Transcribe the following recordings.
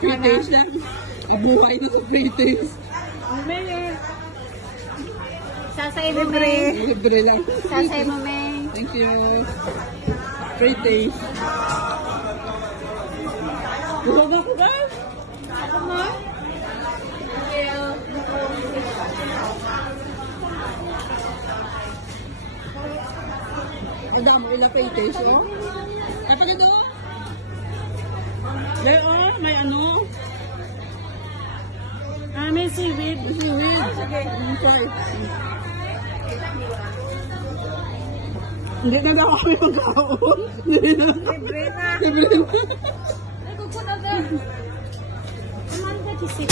Free taste lang. Buhay na sa free taste. Sasay mo, May. Libre lang. Sasay mo, May. Thank you. Free taste. Busog ako, guys. Ako mo? Madami ila free taste, oh. Kapag ito, may ano? May seaweed. Seaweed. Okay. Hindi na daw kami magkaon. Libre na. Libre na. Ay, kukunan ka. Kumain ka, kisip.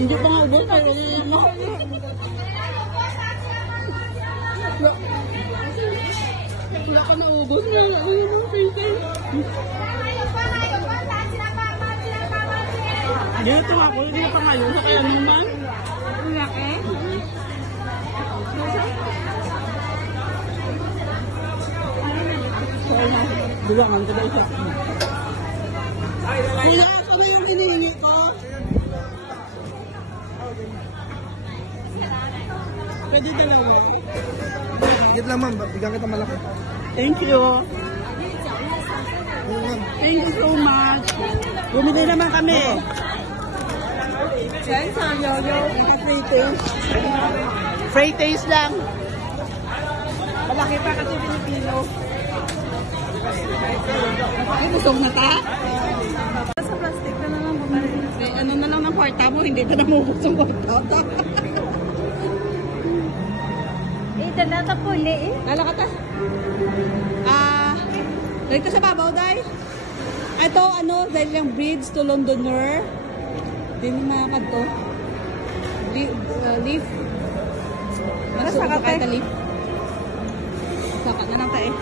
Hindi pa nga ubos, pero yun mo. Wala ka naubos na. Ano yung face? Dito ako, hindi pa ngayon. Sa kaya naman. Ang laki. Sorry na. Dulangan ko daw siya. Kuya, ano yung hinihingi ko? Pwede dalawa. Higit lang ma'am, bigyan kita malaki. Thank you. Thank you so much. Bumili naman kami. Free taste. Free taste lang. Malaki pa kasi Pilipino. Ay, busog na ta? Sa plastic na lang bumarin. Eh, ano na lang ng kwarta mo, hindi pa namubos ang kwarta. Dalata po, hindi eh. Lala ka ta? Dito sa babaw, guys. Ito, ano, dahil yung bridge to Londoner. Hindi mo makakad to. Leaf. Nasakat eh. Leaf. Sakat na lang tayo.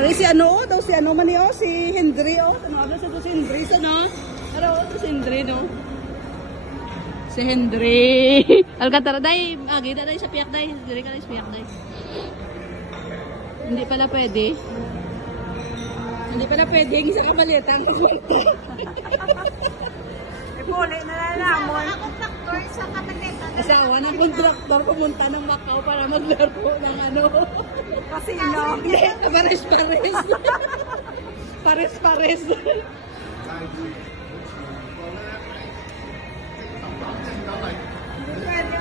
Ari si ano, daw si ano man yun, si Hendry, oh. Ano, sa to si Hendry, ano? Ano, to si Hendry, no? Si Hendry. Alcantara, day, agita day sa piyak, day. Hendry ka day sa piyak, day. Hindi pala pwede. Hindi pala pwede. Yung isang kamalita ang kamalita. Puli na lalamon. Ako factor sa katagetan. Asawa ng kontraktor pumunta ng Macau para maglaro ng ano. Casino. Hindi, pares-pares. Pares-pares. Pwede